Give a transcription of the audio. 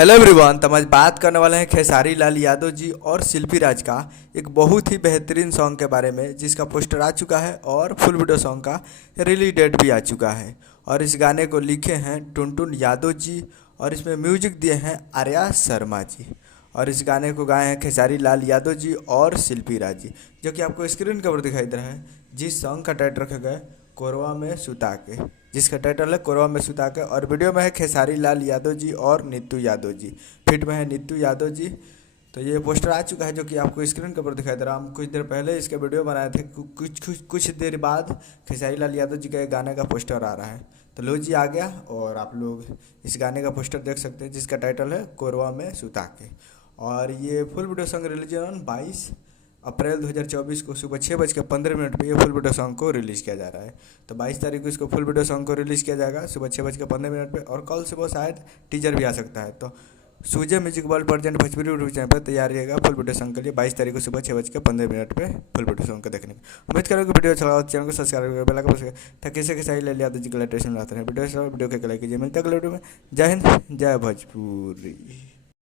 Hello everyone. तो हम आज बात करने वाले हैं खेसारी लाल यादव जी और शिल्पी राज का एक बहुत ही बेहतरीन सॉन्ग के बारे में, जिसका पोस्टर आ चुका है और फुल वीडियो सॉन्ग का रिलीज डेट भी आ चुका है। और इस गाने को लिखे हैं टुनटुन यादव जी और इसमें म्यूजिक दिए हैं आर्या शर्मा जी। और इस गाने को गाए हैं खेसारी लाल यादव जी और शिल्पी राज जी, जो कि आपको स्क्रीन के ऊपर दिखाई दे रहा है। जिस सॉन्ग का टाइटल रखा गया है कोरवा में सुता के, जिसका टाइटल है कोरवा में सुता के। और वीडियो में है खेसारी लाल यादव जी और नीतू यादव जी, फिट में है नीतू यादव जी। तो ये पोस्टर आ चुका है, जो कि आपको स्क्रीन के ऊपर दिखाई दे रहा है। हम कुछ देर पहले इसके वीडियो बनाए थे, कुछ देर बाद खेसारी लाल यादव जी का एक गाने का पोस्टर आ रहा है। तो लो जी, आ गया और आप लोग इस गाने का पोस्टर देख सकते हैं, जिसका टाइटल है कोरवा में सुता के। और ये full video song release on 22 अप्रैल 2024 को सुबह 6:15 पर ये फुल वीडियो सॉन्ग को रिलीज़ किया जा रहा है। तो 22 तारीख को इसको फुल वीडियो सॉन्ग को रिलीज़ किया जाएगा सुबह 6:15 पे। और कल सुबह शायद टीजर भी आ सकता है। तो सूजे music world present Bhojpuri YouTube channel पर तैयार रहिएगा फुल वीडियो सॉन्ग के लिए 22 तारीख को सुबह 6:15 पे फुल वीडियो सॉन्ग को देखने में। उम्मीद करोगे वीडियो अच्छा लगा, चैनल को सब्सक्राइब करके बेल आइकन प्रेस करें ताकि इसे खेसारी लाल यादव जी के लेटेस्ट मिलते हैं। वीडियो के लाइक कीजिए। मिलते हैं अगले वीडियो में। जय हिंद, जय भोजपुरी।